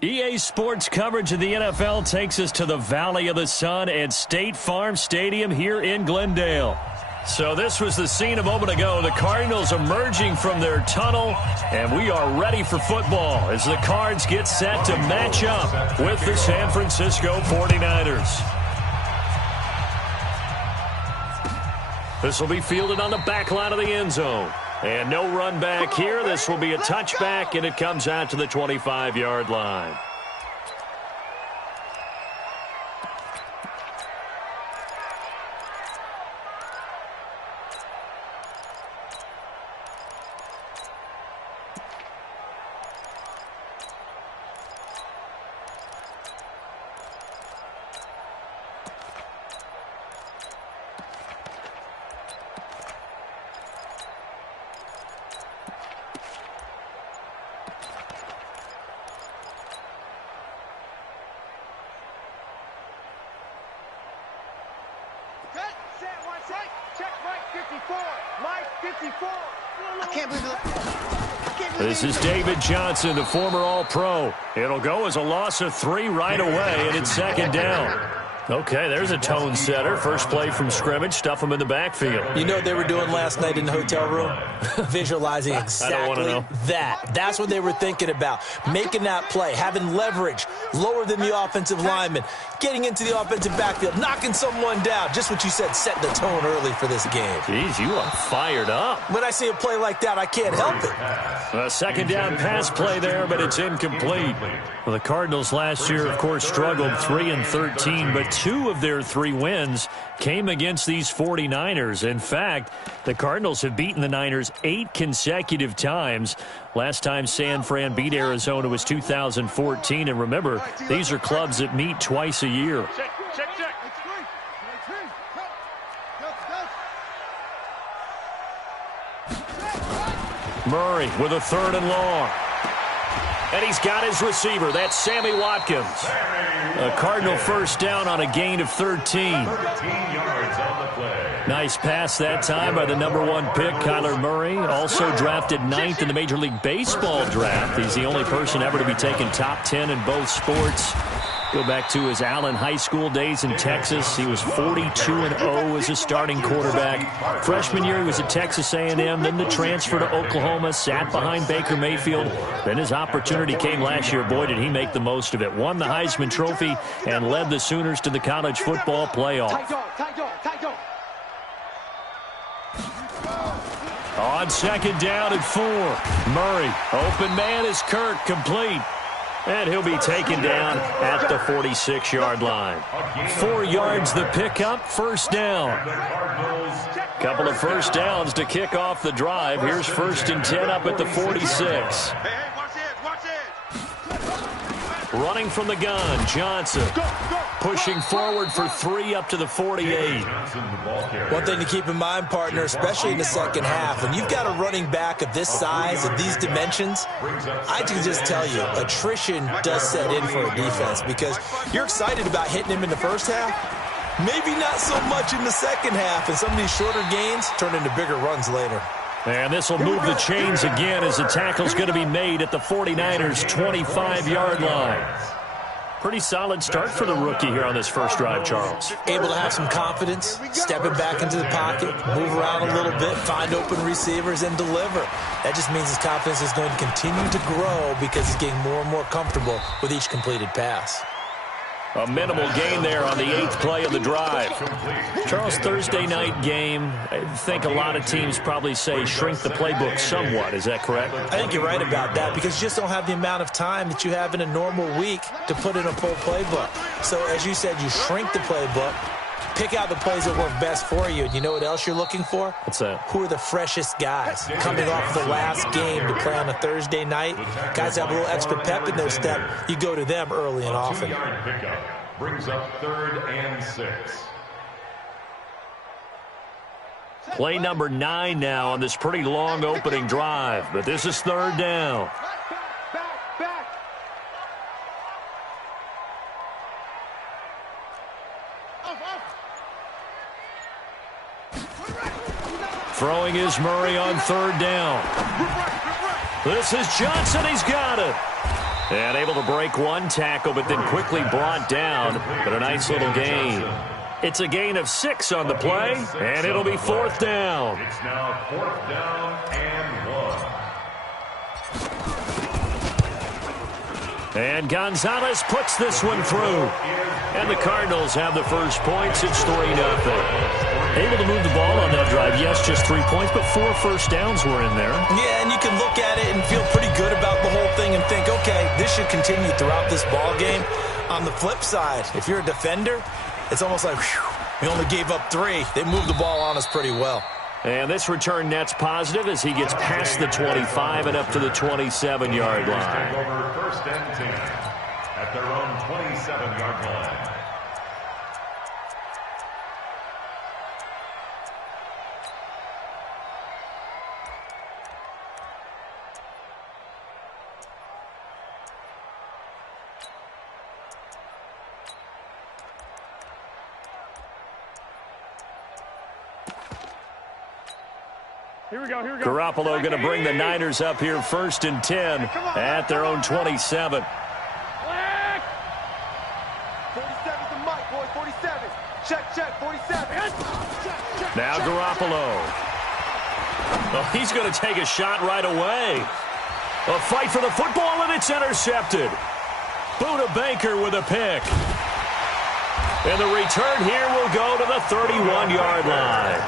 EA Sports coverage of the NFL takes us to the Valley of the Sun at State Farm Stadium here in Glendale. So this was the scene a moment ago. The Cardinals emerging from their tunnel, and we are ready for football as the Cards get set to match up with the San Francisco 49ers. This will be fielded on the back line of the end zone. And no run back here. This will be a touchback, and it comes out to the 25-yard line. This is David Johnson, the former All-Pro. It'll go as a loss of 3 right away, and it's second down. Okay, there's a tone setter. First play from scrimmage, stuff them in the backfield. You know what they were doing last night in the hotel room? Visualizing exactly that. That's what they were thinking about. Making that play, having leverage, lower than the offensive lineman, getting into the offensive backfield, knocking someone down. Just what you said, setting the tone early for this game. Jeez, you are fired up. When I see a play like that, I can't help it. A second down pass play there, but it's incomplete. Well, the Cardinals last year, of course, struggled 3-13, but 2 of their 3 wins came against these 49ers. In fact, the Cardinals have beaten the Niners 8 consecutive times. Last time San Fran beat Arizona was 2014. And remember, these are clubs that meet twice a year. Check. Murray with a 3rd and long. And he's got his receiver. That's Sammy Watkins. A Cardinal first down on a gain of 13. 13 yards on the play. Nice pass that time by the number 1 pick, Kyler Murray. Also drafted 9th in the Major League Baseball draft. He's the only person ever to be taken top 10 in both sports. Go back to his Allen High School days in Texas. He was 42-0 as a starting quarterback. Freshman year, he was at Texas A&M. Then the transfer to Oklahoma, sat behind Baker Mayfield. Then his opportunity came last year. Boy, did he make the most of it. Won the Heisman Trophy and led the Sooners to the college football playoff. On second down at 4. Murray, open man is Kirk, complete. And he'll be taken down at the 46-yard line. 4 yards the pickup, first down. Couple of first downs to kick off the drive. Here's 1st and 10 up at the 46. Running from the gun, Johnson. Pushing forward for 3 up to the 48. One thing to keep in mind, partner, especially in the second half, when you've got a running back of this size, of these dimensions, I can just tell you, attrition does set in for a defense because you're excited about hitting him in the first half. Maybe not so much in the second half, and some of these shorter gains turn into bigger runs later. And this will move the chains again as the tackle's going to be made at the 49ers' 25-yard line. Pretty solid start for the rookie here on this first drive, Charles. Able to have some confidence, stepping back into the pocket, move around a little bit, find open receivers, and deliver. That just means his confidence is going to continue to grow because he's getting more and more comfortable with each completed pass. A minimal gain there on the 8th play of the drive. Charles, Thursday night game, I think a lot of teams probably say shrink the playbook somewhat. Is that correct? I think you're right about that because you just don't have the amount of time that you have in a normal week to put in a full playbook. So as you said, you shrink the playbook, pick out the plays that work best for you. And you know what else you're looking for? What's that? Who are the freshest guys coming off the last game to play on a Thursday night? Guys have a little extra pep in their step. You go to them early and often. Brings up 3rd and 6. Play number 9 now on this pretty long opening drive, but this is 3rd down. Throwing is Murray on 3rd down. This is Johnson. He's got it. And able to break one tackle, but then quickly brought down. But a nice little gain. It's a gain of 6 on the play, and it'll be 4th down. It's now 4th down and 1. And Gonzalez puts this one through. And the Cardinals have the first points. It's 3-0. Able to move the ball on that drive. Yes, just 3 points, but 4 first downs were in there. Yeah, and you can look at it and feel pretty good about the whole thing and think, okay, this should continue throughout this ball game. On the flip side, if you're a defender, it's almost like, whew, we only gave up 3. They moved the ball on us pretty well. And this return net's positive as he gets past the 25 and up to the 27-yard line. Take over 1st and 10 at their own 27-yard line. Here we go. Garoppolo going to bring the Niners up here 1st and 10 at their own 27. 47's the mic, boys. 47. Check, 47. Now Garoppolo. Oh, he's going to take a shot right away. A fight for the football, and it's intercepted. Buda Baker with a pick. And the return here will go to the 31-yard line.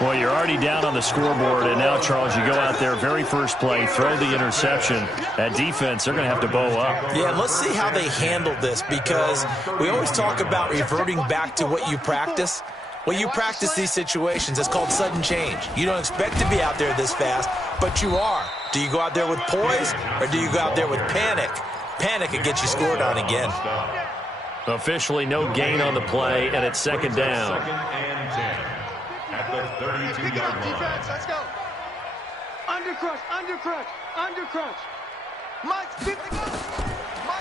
Well, you're already down on the scoreboard, and now, Charles, you go out there, very first play, throw the interception. That defense, they're going to have to bow up. Yeah, let's see how they handle this, because we always talk about reverting back to what you practice. When you practice these situations, it's called sudden change. You don't expect to be out there this fast, but you are. Do you go out there with poise, or do you go out there with panic? Panic and get you scored on again. Officially no gain on the play, and it's 2nd down. 2nd and 10 at the 32-yard line. Defense, let's go. Undercrush. Mike, 50.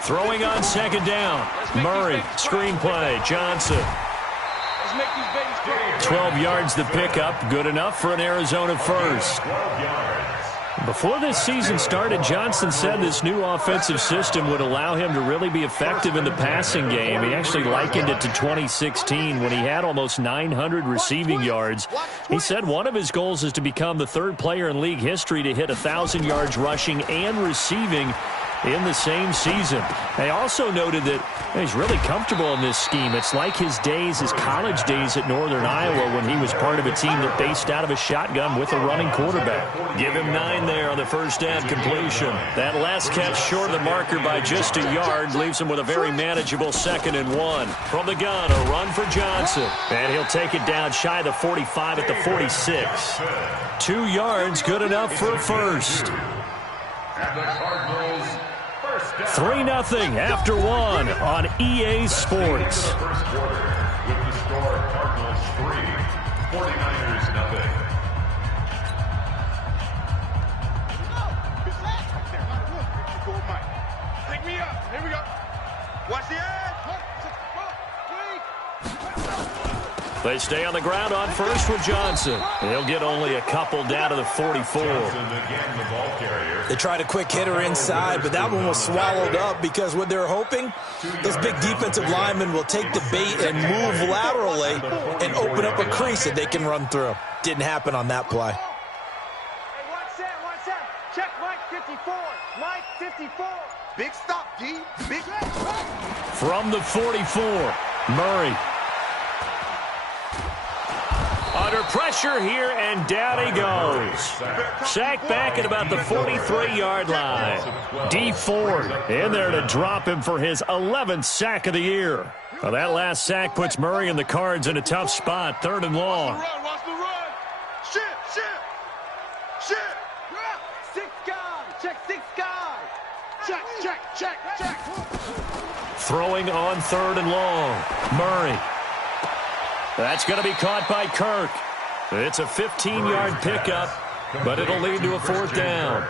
Throwing on 2nd down. Murray, screenplay, Johnson. Let's make these babies cry. 12 yards the pickup, good enough for an Arizona first. 12 yards. Before this season started, Johnson said this new offensive system would allow him to really be effective in the passing game. He actually likened it to 2016 when he had almost 900 receiving yards. He said one of his goals is to become the 3rd player in league history to hit 1,000 yards rushing and receiving in the same season. They also noted that he's really comfortable in this scheme. It's like his college days at Northern Iowa when he was part of a team that based out of a shotgun with a running quarterback. Give him 9 there on the first down completion. That last catch short of the marker by just a yard leaves him with a very manageable 2nd and 1. From the gun, a run for Johnson. And he'll take it down shy of the 45 at the 46. 2 yards, good enough for a first. And the Cardinals 3-0 after 1 on EA Sports. first quarter with the score Cardinals 3, 49ers 0. Pick me up. Here we go. Watch the edge. They stay on the ground on first with Johnson. He'll get only a couple down to the 44. Again, the ball carrier. They tried a quick hitter inside, but that one was swallowed up because what they're hoping, those big defensive linemen will take the bait and move laterally and open up a crease that they can run through. Didn't happen on that play. Hey, watch that. Check Mike 54. Mike 54. Big stop, D. Big. From the 44, Murray. Under pressure here, and down he goes. Sacked back at about the 43-yard line. D Ford in there to drop him for his 11th sack of the year. Well, that last sack puts Murray and the Cards in a tough spot, 3rd and long. Watch the run. Shit. 6 guys. Check 6 guys. Check. Throwing on 3rd and long. Murray. That's going to be caught by Kirk. It's a 15-yard pickup, but it'll lead to a 4th down.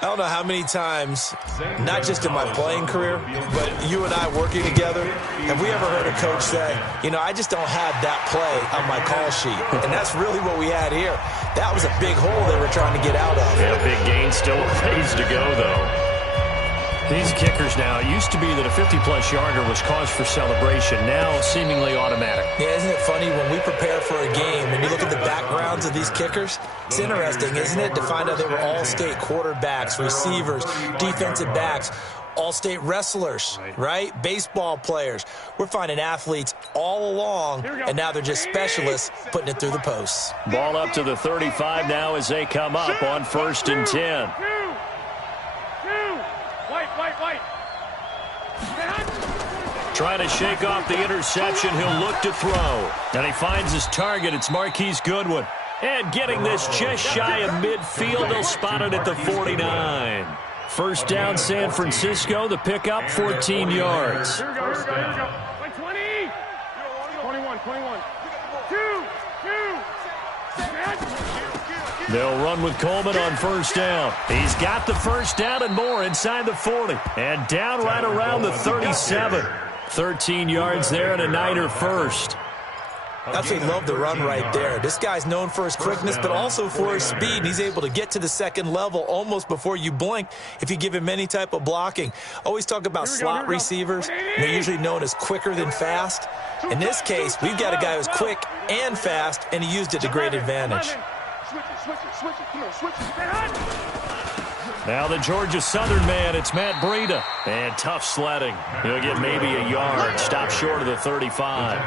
I don't know how many times, not just in my playing career, but you and I working together, have we ever heard a coach say, I just don't have that play on my call sheet. And that's really what we had here. That was a big hole they were trying to get out of. Yeah, big gain, still a ways to go, though. These kickers now, it used to be that a 50-plus yarder was cause for celebration. Now, seemingly automatic. Yeah, isn't it funny when we prepare for a game, when you look at the backgrounds of these kickers, it's interesting, isn't it, to find out they were all-state quarterbacks, receivers, defensive backs, all-state wrestlers, right? Baseball players. We're finding athletes all along, and now they're just specialists putting it through the posts. Ball up to the 35 now as they come up on 1st and 10. Trying to shake off the interception. He'll look to throw. And he finds his target. It's Marquise Goodwin. And getting this just shy of midfield. They'll spot it at the 49. First down, San Francisco. The pickup, 14 yards. Here we go. 20. 21. 2. They'll run with Coleman on first down. He's got the first down and more inside the 40. And down right around the 37. 13 yards there and a Niner first. Absolutely love the run right there. This guy's known for his quickness, but also for his speed. He's able to get to the second level almost before you blink if you give him any type of blocking. Always talk about slot receivers. They're usually known as quicker than fast. In this case, we've got a guy who's quick and fast, and he used it to great advantage. Switch it. Now the Georgia Southern man, it's Matt Breida. And tough sledding. He'll get maybe a yard. Stop short of the 35.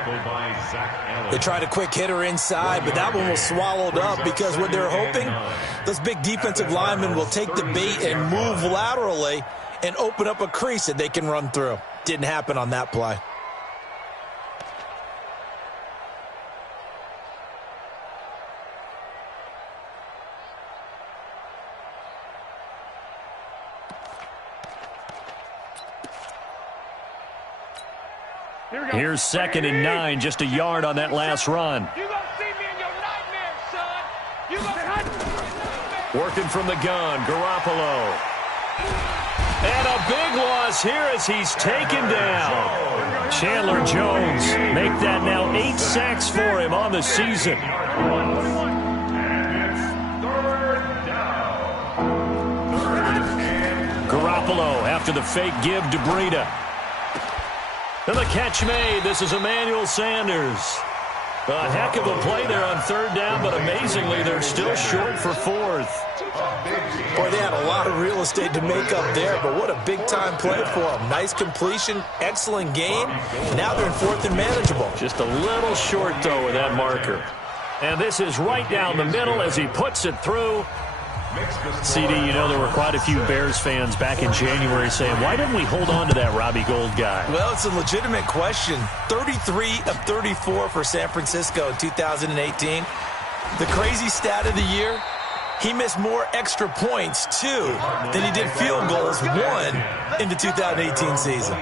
They tried a quick hitter inside, but that one was swallowed up because what they're hoping, those big defensive linemen will take the bait and move laterally and open up a crease that they can run through. Didn't happen on that play. Here's 2nd and 9, just a yard on that last run. You gonna see me in your nightmares, son. You gonna Working from the gun, Garoppolo. And a big loss here as he's taken down. Chandler Jones make that now 8 sacks for him on the season. Garoppolo after the fake give to Breida. And the catch made. This is Emmanuel Sanders. A heck of a play there on 3rd down, but amazingly, they're still short for 4th. Boy, they had a lot of real estate to make up there, but what a big-time play for them. Nice completion, excellent game. Now they're in 4th and manageable. Just a little short, though, with that marker. And this is right down the middle as he puts it through. CD, you know there were quite a few Bears fans back in January saying, why didn't we hold on to that Robbie Gould guy? Well, it's a legitimate question. 33 of 34 for San Francisco in 2018. The crazy stat of the year, he missed more extra points, 2, than he did field goals, 1, in the 2018 season.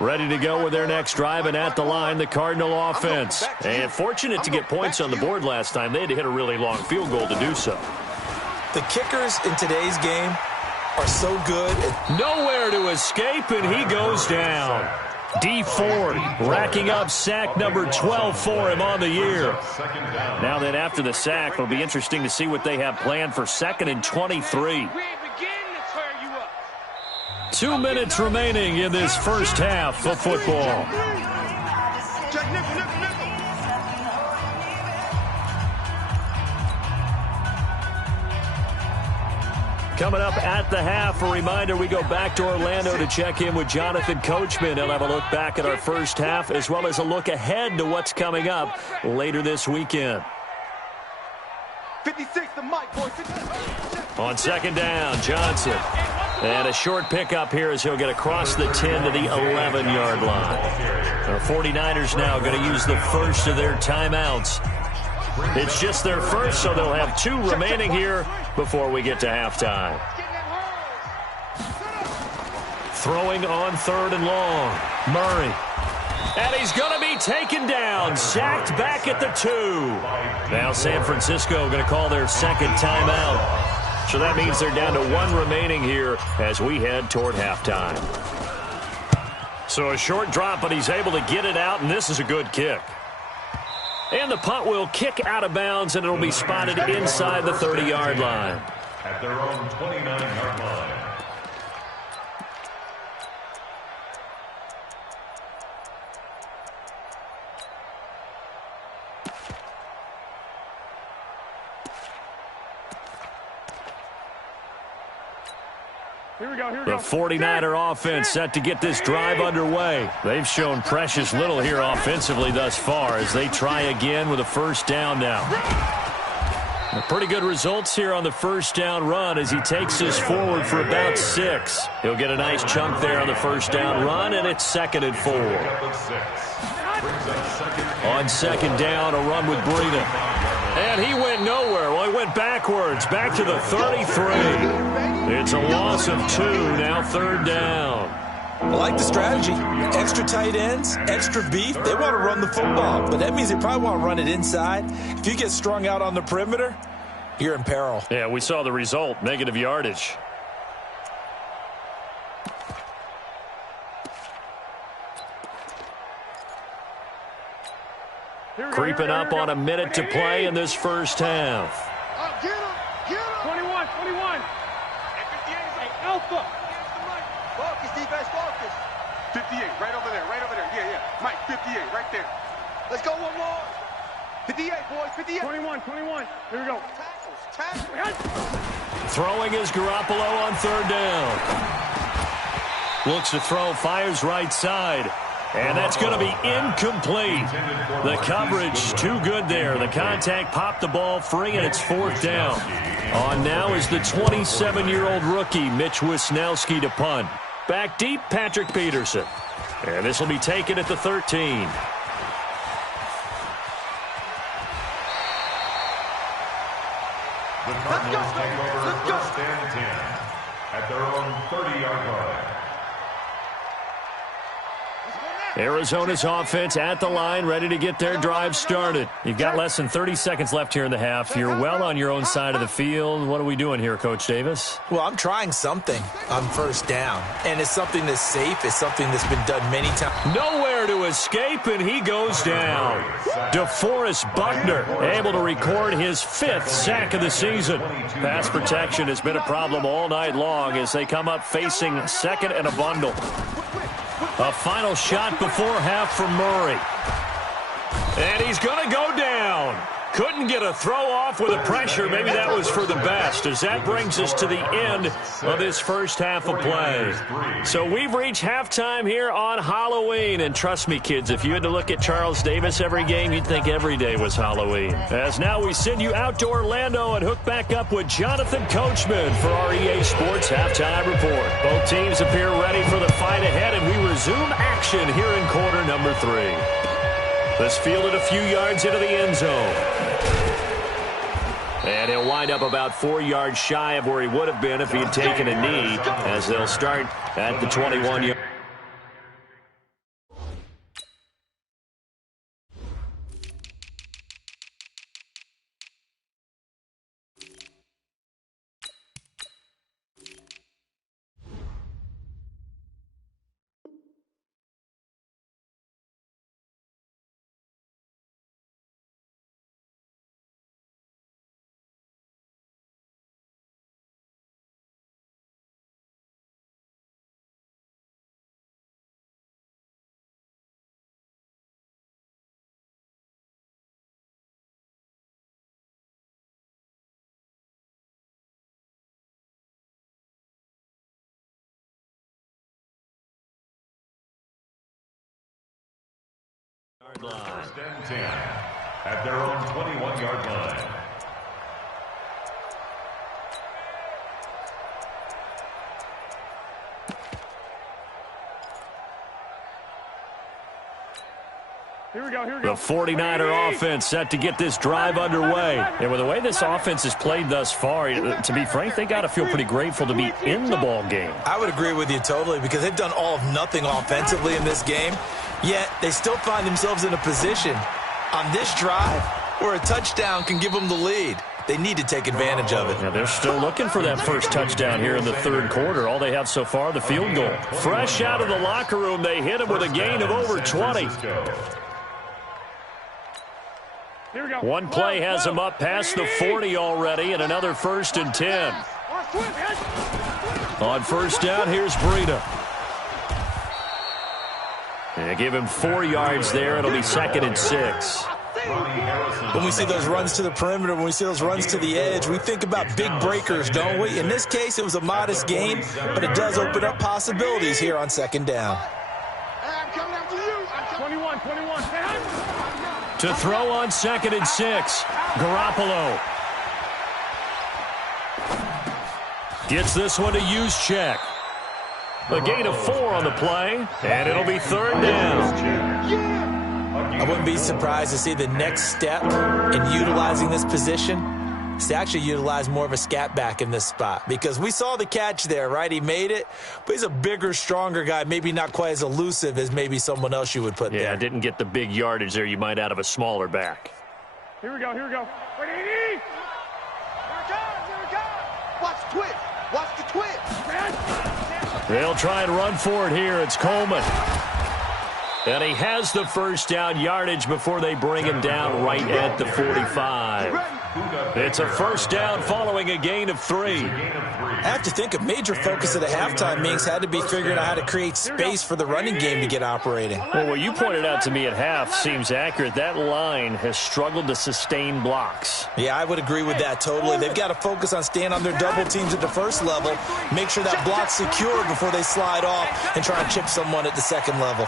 Ready to go with their next drive, and at the line, the Cardinal offense. And fortunate to get points on the board last time. They had to hit a really long field goal to do so. The kickers in today's game are so good. Nowhere to escape, and he goes down. D Ford racking up sack number 12 for him on the year. Now then, after the sack, it'll be interesting to see what they have planned for 2nd and 23. 2 minutes remaining in this first half of football. Coming up at the half, a reminder, we go back to Orlando to check in with Jonathan Coachman. He'll have a look back at our first half as well as a look ahead to what's coming up later this weekend. 56 to Mike, boy. On 2nd down, Johnson. And a short pickup here as he'll get across the 10 to the 11-yard line. The 49ers now going to use the first of their timeouts. It's just their first, so they'll have 2 remaining here before we get to halftime. Throwing on 3rd and long. Murray. And he's going to be taken down. Sacked back at the 2. Now San Francisco going to call their 2nd timeout. So that means they're down to 1 remaining here as we head toward halftime. So a short drop, but he's able to get it out, and this is a good kick. And the punt will kick out of bounds, and it'll be spotted inside the 30-yard line. At their own 29-yard line. Here we go. The 49er offense set to get this drive underway. They've shown precious little here offensively thus far as they try again with a first down now. Pretty good results here on the first down run as he takes this forward for about 6. He'll get a nice chunk there on the first down run, and it's 2nd and 4. On second down, a run with Breida. And he went nowhere. Well, he went backwards, back to the 33. It's a loss of 2, now 3rd down. I like the strategy. Extra tight ends, extra beef. They want to run the football, but that means they probably want to run it inside. If you get strung out on the perimeter, you're in peril. Yeah, we saw the result, negative yardage. Creeping up on a minute to play in this first half. Get him! Get him! 21. Hey, Alpha! Focus, defense, focus. 58, right over there. Yeah. Mike, 58, right there. Let's go one more. 58, boys, 58. 21. Here we go. Tackles. Throwing is Garoppolo on 3rd down. Looks to throw, fires right side. And that's going to be incomplete. The coverage too good there. The contact popped the ball free, and it's 4th down. On now is the 27-year-old rookie, Mitch Wisnowski, to punt. Back deep, Patrick Peterson. And this will be taken at the 13. The Cardinals take over 1st and 10 at their own 30-yard line. Arizona's offense at the line, ready to get their drive started. You've got less than 30 seconds left here in the half. You're well on your own side of the field. What are we doing here, Coach Davis? Well, I'm trying something on 1st down, and it's something that's safe. It's something that's been done many times. Nowhere to escape, and he goes down. DeForest Buckner able to record his 5th sack of the season. Pass protection has been a problem all night long as they come up facing 2nd and a bundle. A final shot before half from Murray. And he's going to go down. Couldn't get a throw off with the pressure. Maybe that was for the best, as that brings us to the end of this first half of play. So we've reached halftime here on Halloween. And trust me, kids, if you had to look at Charles Davis every game, you'd think every day was Halloween. As now we send you out to Orlando and hook back up with Jonathan Coachman for our EA Sports Halftime Report. Both teams appear ready for the fight ahead, and we resume action here in quarter number 3. This fielded a few yards into the end zone. And he'll wind up about 4 yards shy of where he would have been if he had taken a knee, as they'll start at the 21-yard. First and 10 at their own 21-yard line. Here we go. The 49er offense set to get this drive underway. And with the way this offense has played thus far, to be frank, they got to feel pretty grateful to be in the ball game. I would agree with you totally, because they've done all of nothing offensively in this game, yet they still find themselves in a position on this drive where a touchdown can give them the lead. They need to take advantage of it. Yeah, they're still looking for that first touchdown here in the 3rd quarter. All they have so far, the field goal. Fresh out of the locker room, they hit him with a gain of over 20. One play has him up past the 40 already, and another 1st and 10. On first down, here's Breida. They give him 4 yards there. It'll be 2nd and 6. When we see those runs to the perimeter, when we see those runs to the edge, we think about big breakers, don't we? In this case, it was a modest gain, but it does open up possibilities here on 2nd down. 21. To throw on 2nd and 6, Garoppolo. Gets this one to Juszczyk. A gain of 4 on the play, and it'll be 3rd down. I wouldn't be surprised to see the next step in utilizing this position is to actually utilize more of a scat back in this spot, because we saw the catch there, right? He made it, but he's a bigger, stronger guy, maybe not quite as elusive as maybe someone else you would put there. Yeah, didn't get the big yardage there you might out of a smaller back. Here we go. Wait, 80. Here we go. Watch the twist. Watch the twist. They'll try and run for it here. It's Coleman. And he has the 1st down yardage before they bring him down right at the 45. It's a 1st down following a gain of 3. I have to think a major focus of the halftime meetings had to be figuring out how to create space for the running game to get operating. Well, what you pointed out to me at half seems accurate. That line has struggled to sustain blocks. Yeah, I would agree with that totally. They've got to focus on staying on their double teams at the 1st level, make sure that block's secure before they slide off and try and chip someone at the 2nd level.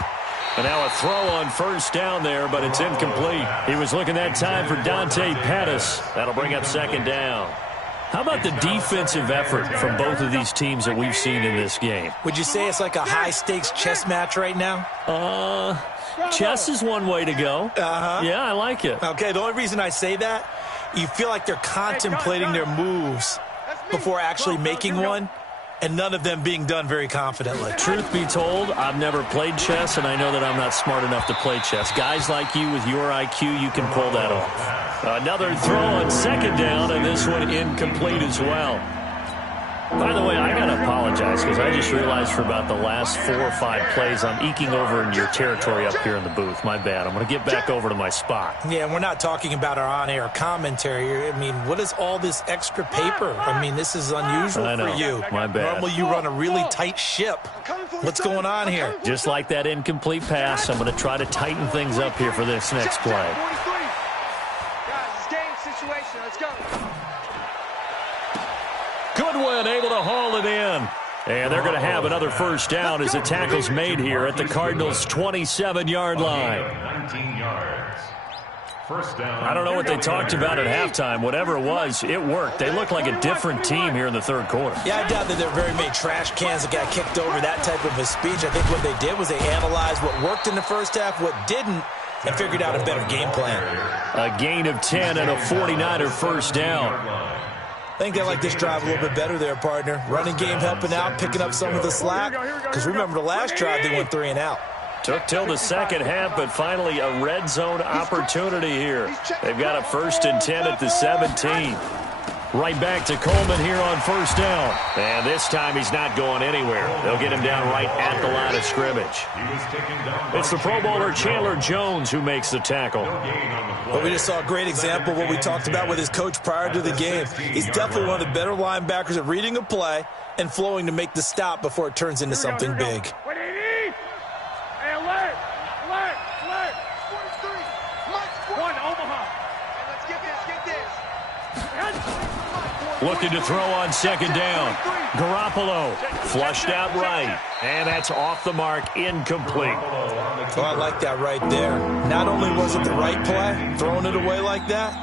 And now a throw on 1st down there, but it's incomplete. He was looking that time for Dante Pettis. That'll bring up 2nd down. How about the defensive effort from both of these teams that we've seen in this game? Would you say it's like a high-stakes chess match right now? Chess is one way to go. Yeah, I like it. Okay, the only reason I say that, you feel like they're contemplating their moves before actually making one, and none of them being done very confidently. Truth be told, I've never played chess, and I know that I'm not smart enough to play chess. Guys like you with your IQ, you can pull that off. Another throw on 2nd down, and this one incomplete as well. By the way, I got to apologize because I just realized for about the last 4 or 5 plays, I'm eking over in your territory up here in the booth. My bad. I'm going to get back over to my spot. Yeah, we're not talking about our on-air commentary. I mean, what is all this extra paper? I mean, this is unusual for you. My bad. Normally you run a really tight ship. What's going on here? Just like that incomplete pass, I'm going to try to tighten things up here for this next play. Guys, it's game situation. Let's go. Goodwin able to haul it in. And they're going to have another 1st down as the tackle's made here at the Cardinals' 27-yard line. 19 yards. 1st down. I don't know what they talked about at halftime. Whatever it was, it worked. They look like a different team here in the 3rd quarter. Yeah, I doubt that there are very many trash cans that got kicked over, that type of a speech. I think what they did was they analyzed what worked in the 1st half, what didn't, and figured out a better game plan. A gain of 10 and a 49er 1st down. I think they like this drive a little bit better there, partner. Running game helping out, picking up some of the slack. Because remember the last drive, they went 3 and out. Took till the 2nd half, but finally a red zone opportunity here. They've got a 1st and 10 at the 17. Right back to Coleman here on 1st down. And this time he's not going anywhere. They'll get him down right at the line of scrimmage. It's the Pro Bowler Chandler Jones who makes the tackle. Well, we just saw a great example of what we talked about with his coach prior to the game. He's definitely one of the better linebackers at reading a play and flowing to make the stop before it turns into something big. Wait, 80. Hey, alert. 43. Mike, 1, Omaha. Hey, let's get this. Looking to throw on 2nd down. Garoppolo flushed out right. And that's off the mark, incomplete. Oh, I like that right there. Not only was it the right play, throwing it away like that,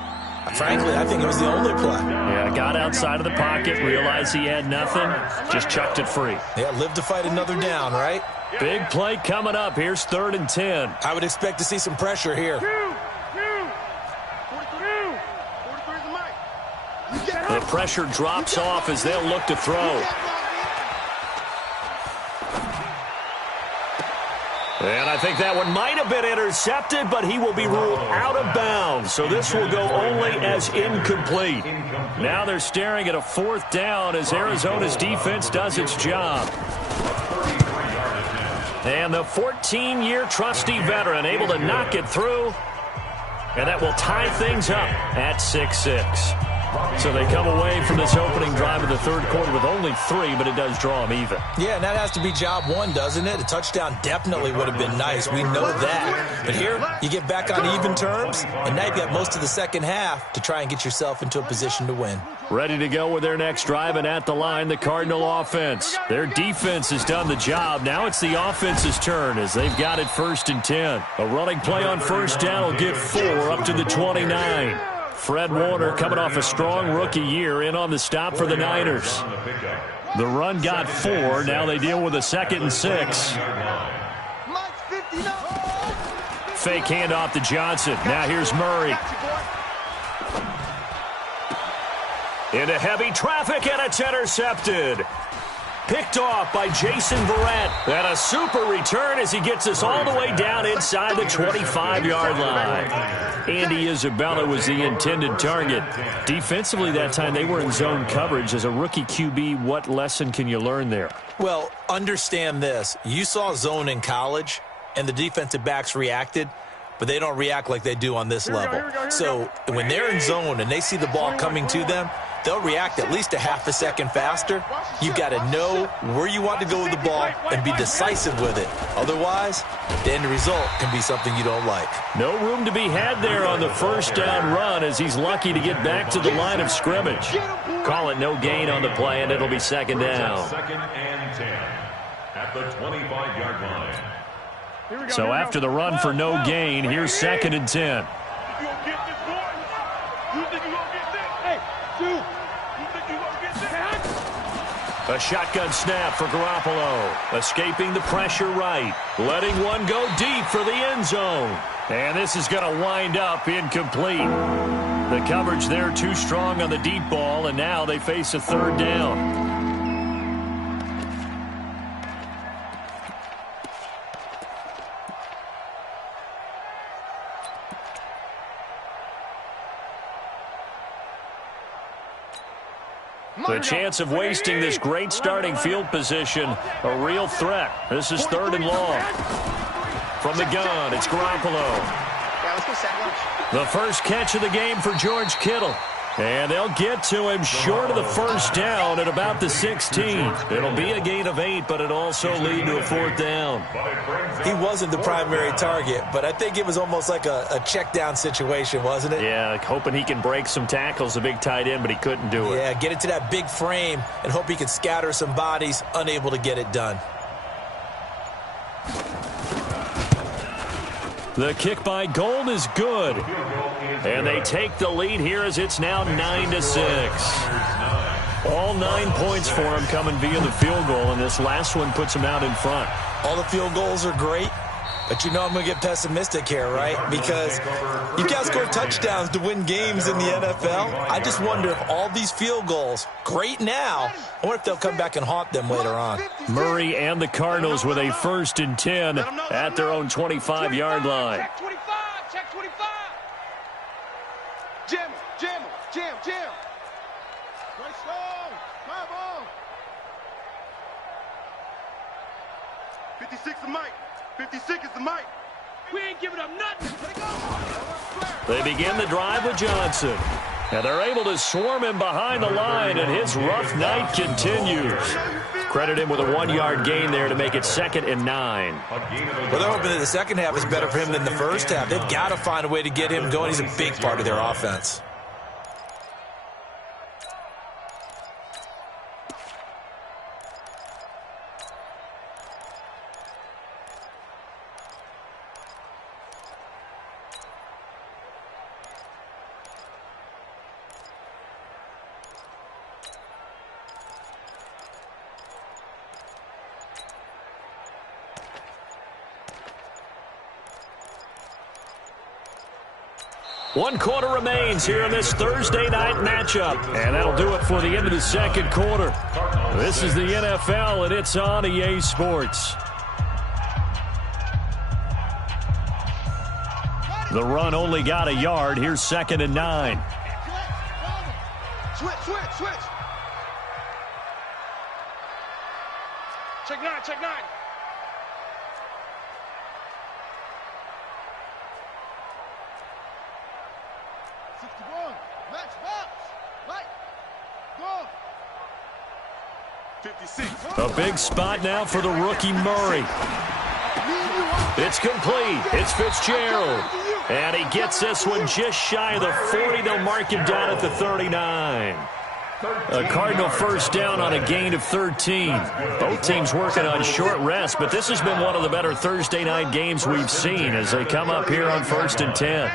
frankly, I think it was the only play. Yeah, got outside of the pocket, realized he had nothing, just chucked it free. Yeah, live to fight another down, right? Big play coming up. Here's 3rd and 10. I would expect to see some pressure here. 43's the mic. The pressure drops off as they'll look to throw. And I think that one might have been intercepted, but he will be ruled out of bounds. So this will go only as incomplete. Now they're staring at a 4th down as Arizona's defense does its job. And the 14-year trusty veteran able to knock it through. And that will tie things up at 6-6. So they come away from this opening drive of the third quarter with only 3, but it does draw them even. Yeah, and that has to be job one, doesn't it? A touchdown definitely would have been nice. We know that. But here, you get back on even terms, and now you've got most of the second half to try and get yourself into a position to win. Ready to go with their next drive, and at the line, the Cardinal offense. Their defense has done the job. Now it's the offense's turn as they've got it 1st and 10. A running play on first down will get 4 up to the 29. Fred Warner coming off a strong rookie year in on the stop for the Niners. The run got 4. Now they deal with a 2nd and 6. Fake handoff to Johnson. Now here's Murray. Into heavy traffic, and it's intercepted. Picked off by Jason Verrett. And a super return as he gets us all the way down inside the 25-yard line. Andy Isabella was the intended target. Defensively that time, they were in zone coverage. As a rookie QB, what lesson can you learn there? Well, understand this. You saw zone in college, and the defensive backs reacted, but they don't react like they do on this level. So when they're in zone and they see the ball coming to them, they'll react at least a half a second faster. You've got to know where you want to go with the ball and be decisive with it. Otherwise, the end result can be something you don't like. No room to be had there on the first down run as he's lucky to get back to the line of scrimmage. Call it no gain on the play, and it'll be 2nd down. 2nd and 10 at the 25-yard line. So after the run for no gain, here's 2nd and 10. A shotgun snap for Garoppolo. Escaping the pressure right. Letting one go deep for the end zone. And this is going to wind up incomplete. The coverage there too strong on the deep ball, and now they face a 3rd down. The chance of wasting this great starting field position, a real threat. This is 3rd and long. From the gun, it's Garoppolo. The first catch of the game for George Kittle. And they'll get to him short of the first down at about the 16. It'll be a gain of 8, but it'll also lead to a 4th down. He wasn't the primary target, but I think it was almost like a check down situation, wasn't it? Yeah, hoping he can break some tackles, a big tight end, but he couldn't do it. Yeah, get it to that big frame and hope he can scatter some bodies, unable to get it done. The kick by Gold is good. And they take the lead here as it's now 9-6. All 9 points for him coming via the field goal, and this last one puts him out in front. All the field goals are great, but you know I'm going to get pessimistic here, right? Because you've got to score touchdowns to win games in the NFL. I just wonder if all these field goals, great now, I wonder if they'll come back and haunt them later on. Murray and the Cardinals with a 1st and 10 at their own 25-yard line. Check 25, check 25. Jam, jam, jam, jam. Right strong. Come on. 56 is Mike. 56 is the Mike. We ain't giving up nothing. Let it go. They begin the drive with Johnson. And they're able to swarm him behind the line, and his rough night continues. Credit him with a 1-yard gain there to make it 2nd and 9. Well, they're hoping that the second half is better for him than the first half. They've got to find a way to get him going. He's a big part of their offense. One quarter remains here in this Thursday night matchup. And that'll do it for the end of the second quarter. This is the NFL, and it's on EA Sports. The run only got a yard. Here's 2nd and 9. Switch, switch, switch. Check 9, check 9. A big spot now for the rookie Murray. It's complete. It's Fitzgerald. And he gets this one just shy of the 40. They'll mark him down at the 39. A Cardinal first down on a gain of 13. Both teams working on short rest, but this has been one of the better Thursday night games we've seen as they come up here on 1st and 10.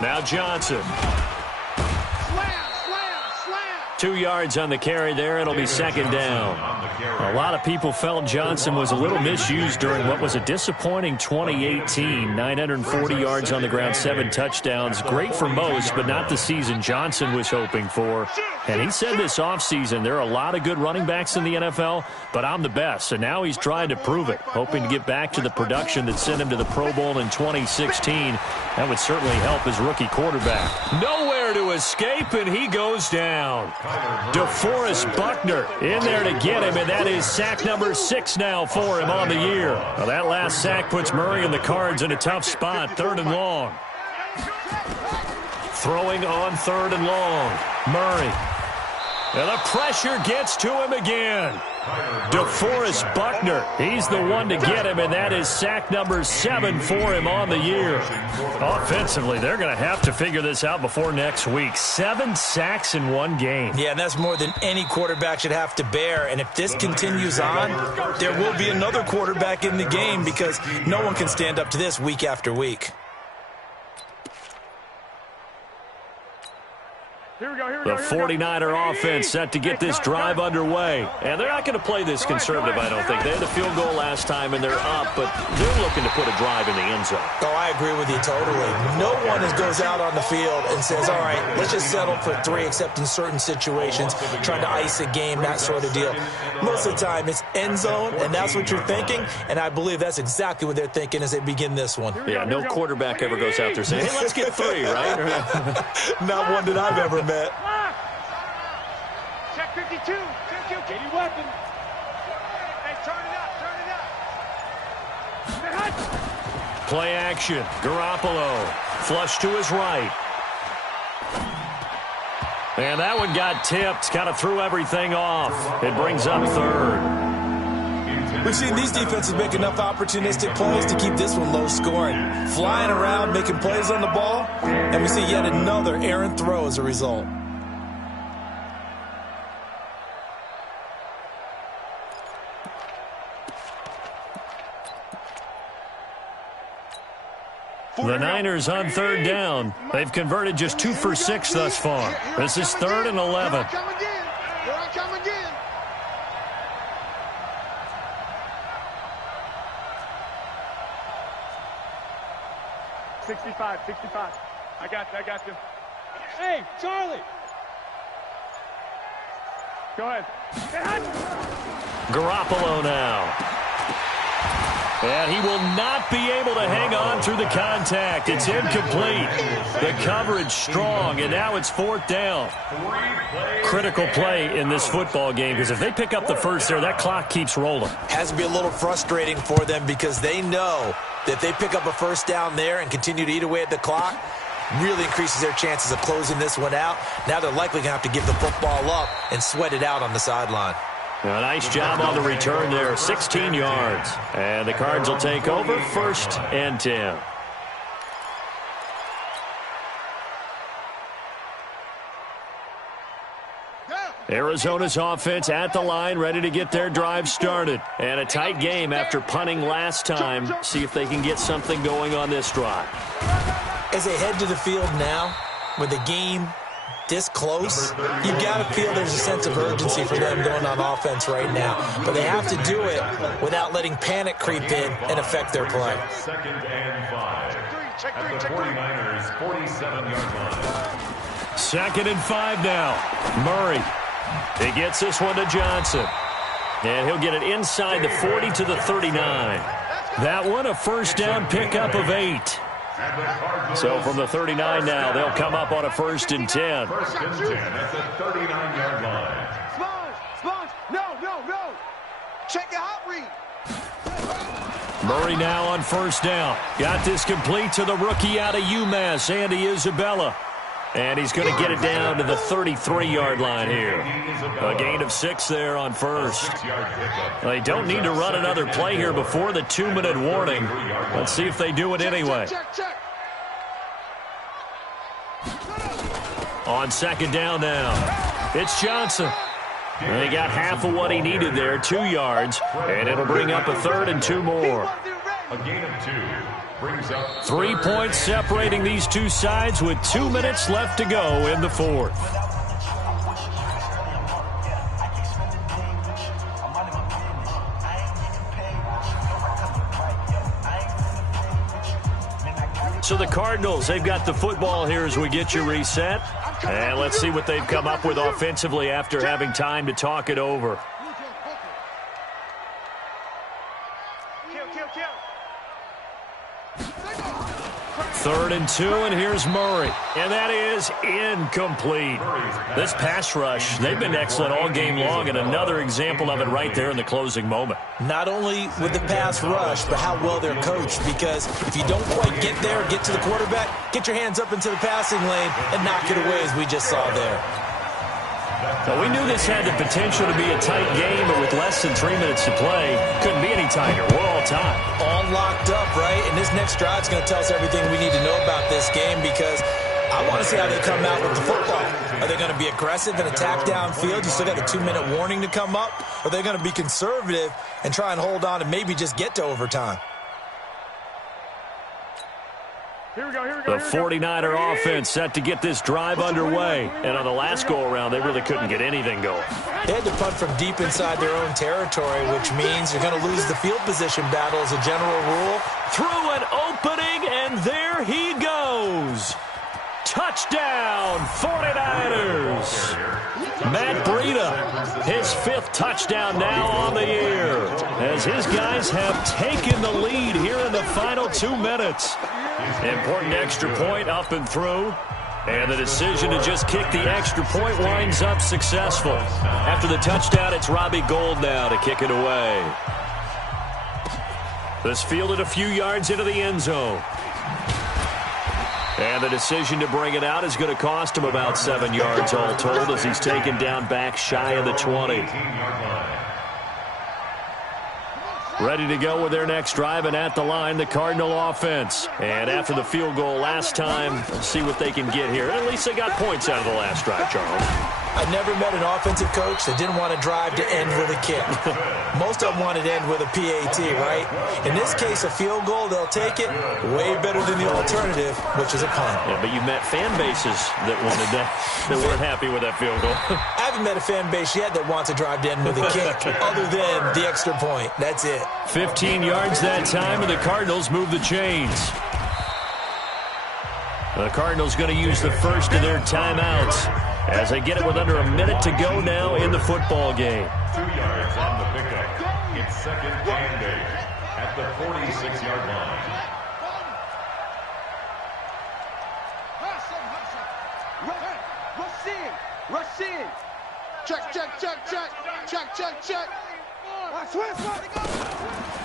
Now Johnson. 2 yards on the carry there. It'll be 2nd down. A lot of people felt Johnson was a little misused during what was a disappointing 2018. 940 yards on the ground, 7 touchdowns. Great for most, but not the season Johnson was hoping for. And he said this offseason, there are a lot of good running backs in the NFL, but I'm the best. And now he's trying to prove it, hoping to get back to the production that sent him to the Pro Bowl in 2016. That would certainly help his rookie quarterback. Nowhere to escape, and he goes down. DeForest Buckner in there to get him, and that is sack number 6 now for him on the year. Well, that last sack puts Murray and the Cards in a tough spot, 3rd and long. Throwing on 3rd and long. Murray. And the pressure gets to him again. DeForest Buckner, he's the one to get him, and that is sack number 7 for him on the year. Offensively, they're going to have to figure this out before next week. 7 sacks in one game. Yeah, and that's more than any quarterback should have to bear. And if this continues on, there will be another quarterback in the game because no one can stand up to this week after week. The 49er offense set to get this drive underway. And they're not going to play this conservative, I don't think. They had a field goal last time, and they're up, but they're looking to put a drive in the end zone. Oh, I agree with you totally. No one goes out on the field and says, all right, let's just settle for 3, except in certain situations, trying to ice a game, that sort of deal. Most of the time, it's end zone, and that's what you're thinking, and I believe that's exactly what they're thinking as they begin this one. Yeah, no quarterback ever goes out there saying, hey, let's get 3, right? Not one that I've ever met. Check 52. Get your weapon. Hey, turn it up. Play action. Garoppolo. Flush to his right. And that one got tipped. Kind of threw everything off. It brings up 3rd. We've seen these defenses make enough opportunistic plays to keep this one low scoring. Flying around, making plays on the ball, and we see yet another errant throw as a result. The Niners on 3rd down. They've converted just 2 for 6 thus far. This is 3rd and 11. Here I come again. $65. I got you. Hey, Charlie. Go ahead. Garoppolo now. And he will not be able to hang on through the contact. It's incomplete. The coverage strong, and now it's 4th down. Critical play in this football game, because if they pick up the first there, that clock keeps rolling. Has to be a little frustrating for them because they know that if they pick up a first down there and continue to eat away at the clock, really increases their chances of closing this one out. Now they're likely going to have to give the football up and sweat it out on the sideline. A nice job on the return there, 16 yards. And the Cards will take over, 1st and 10. Arizona's offense at the line, ready to get their drive started. And a tight game after punting last time. See if they can get something going on this drive. As they head to the field now, with the game this close, you've got to feel there's a sense of urgency for them going on offense right now. But they have to do it without letting panic creep in and affect their play. 2nd and 5. At the 49ers' 47-yard line. 2nd and 5 now. Murray. He gets this one to Johnson. And he'll get it inside the 40 to the 39. That one a first down pickup of 8. So from the 39 now, they'll come up on a 1st and 10. 1st and 10 at the 39-yard line. Sponge. No. Check your hot read. Murray now on 1st down. Got this complete to the rookie out of UMass, Andy Isabella. And he's going to get it down to the 33-yard line here. A gain of 6 there on first. They don't need to run another play here before the 2-minute warning. Let's see if they do it anyway. On second down now, it's Johnson. And he got half of what he needed there, 2 yards, and it'll bring up a 3rd and 2 more. A gain of 2. Brings up 3 points separating these two sides with 2 minutes left to go in the 4th. So the Cardinals, they've got the football here as we get you reset. And let's see what they've come up with offensively after having time to talk it over. Third and 2, and here's Murray. And that is incomplete. This pass rush, they've been excellent all game long, and another example of it right there in the closing moment. Not only with the pass rush, but how well they're coached, because if you don't quite get there, get to the quarterback, get your hands up into the passing lane and knock it away as we just saw there. Now, we knew this had the potential to be a tight game, but with less than 3 minutes to play, couldn't be any tighter. We're all tied. All locked up, right? And this next drive is going to tell us everything we need to know about this game, because I want to see how they come out with the football. Are they going to be aggressive and attack downfield? You still got the 2-minute warning to come up. Or are they going to be conservative and try and hold on and maybe just get to overtime? Here we go. The 49er offense set to get this drive underway. And on the last go-around, they really couldn't get anything going. They had to punt from deep inside their own territory, which means you're going to lose the field position battle as a general rule. Through an opening, and there he goes. Touchdown, 49ers. Matt Breida, his 5th touchdown now on the year, as his guys have taken the lead here in the final 2 minutes. Important extra point up and through. And the decision to just kick the extra point winds up successful. After the touchdown, it's Robbie Gould now to kick it away. This fielded a few yards into the end zone. And the decision to bring it out is going to cost him about 7 yards all told, as he's taken down back shy of the 20. Ready to go with their next drive, and at the line, the Cardinal offense. And after the field goal last time, let's see what they can get here. At least they got points out of the last drive, Charles. I never met an offensive coach that didn't want to drive to end with a kick. Most of them wanted to end with a PAT, right? In this case, a field goal, they'll take it. Way better than the alternative, which is a punt. Yeah, but you've met fan bases that wanted that weren't happy with that field goal. I haven't met a fan base yet that wants to drive to end with a kick, other than the extra point. That's it. 15 yards that time, and the Cardinals move the chains. The Cardinals going to use the first of their timeouts as they get it with under a minute to go now in the football game. 2 yards on the pickup. It's 2nd and 8 at the 46-yard line. Rush in. Check.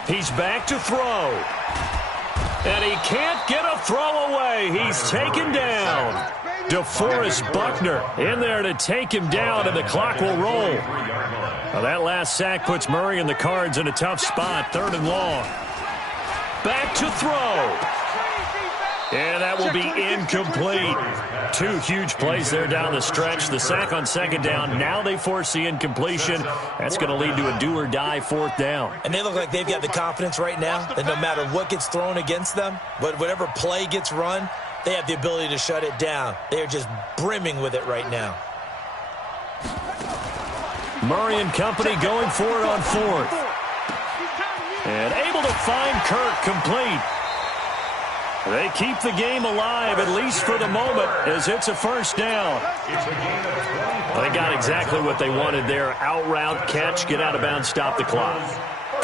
He's back to throw. And he can't get a throw away. He's taken down. DeForest Buckner in there to take him down, and the clock will roll. Now that last sack puts Murray and the Cards in a tough spot. 3rd and long. Back to throw. And that will be incomplete. 2 huge plays there down the stretch. The sack on 2nd down. Now they force the incompletion. That's going to lead to a do-or-die 4th down. And they look like they've got the confidence right now that no matter what gets thrown against them, but whatever play gets run, they have the ability to shut it down. They are just brimming with it right now. Murray and company going for it on 4th. And able to find Kirk complete. They keep the game alive, at least for the moment, as it's a 1st down. They got exactly what they wanted there. Out route, catch, get out of bounds, stop the clock.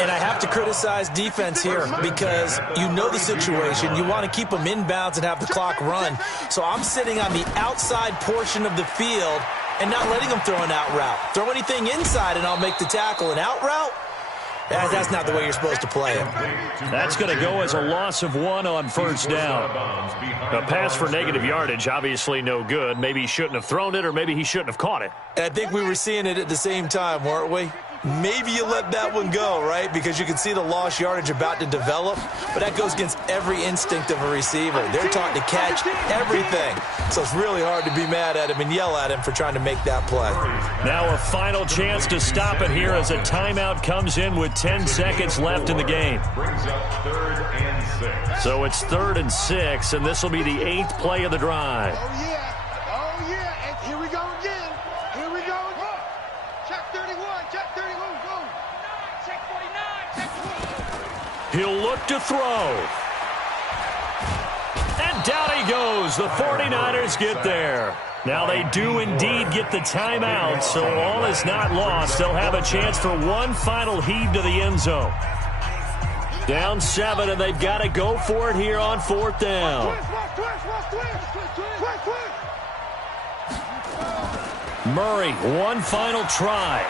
And I have to criticize defense here because you know the situation. You want to keep them inbounds and have the clock run. So I'm sitting on the outside portion of the field and not letting them throw an out route. Throw anything inside and I'll make the tackle. An out route? That's not the way you're supposed to play it. That's going to go as a loss of 1 on first down. A pass for negative yardage, obviously no good. Maybe he shouldn't have thrown it, or maybe he shouldn't have caught it. And I think we were seeing it at the same time, weren't we? Maybe you let that one go, right? Because you can see the lost yardage about to develop, but that goes against every instinct of a receiver. They're taught to catch everything. So it's really hard to be mad at him and yell at him for trying to make that play. Now a final chance to stop it here as a timeout comes in with 10 seconds left in the game. Brings up 3rd and 6. So it's 3rd and 6, and this will be the 8th play of the drive. Oh, yeah. Oh, yeah. And here we go again. Here we go again. Check 31. Check 31. Go. Check 49. Check 20. He'll look to throw. And down he goes. The 49ers get there. Now they do indeed get the timeout, so all is not lost. They'll have a chance for one final heave to the end zone. Down 7, and they've got to go for it here on 4th down. Murray, one final try.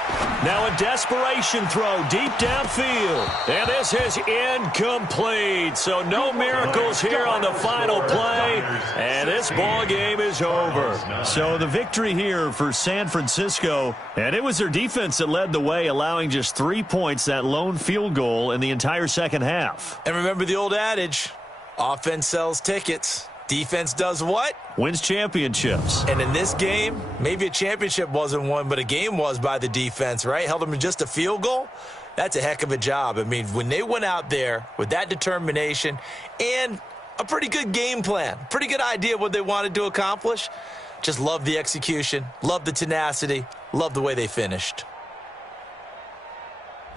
Now a desperation throw deep downfield. And this is incomplete. So no miracles here on the final play. And this ball game is over. So the victory here for San Francisco. And it was their defense that led the way, allowing just 3 points, that lone field goal in the entire second half. And remember the old adage, offense sells tickets. Defense does what? Wins championships. And in this game, maybe a championship wasn't won, but a game was by the defense, right? Held them to just a field goal. That's a heck of a job. I mean, when they went out there with that determination and a pretty good game plan, pretty good idea of what they wanted to accomplish, just love the execution, love the tenacity, love the way they finished.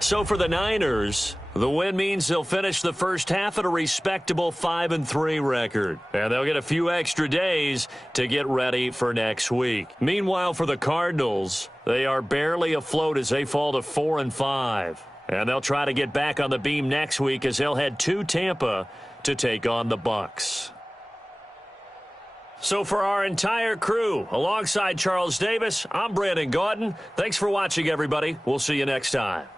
So for the Niners, the win means they'll finish the first half at a respectable 5-3 record. And they'll get a few extra days to get ready for next week. Meanwhile, for the Cardinals, they are barely afloat as they fall to 4-5. And they'll try to get back on the beam next week as they'll head to Tampa to take on the Bucks. So for our entire crew, alongside Charles Davis, I'm Brandon Gaudin. Thanks for watching, everybody. We'll see you next time.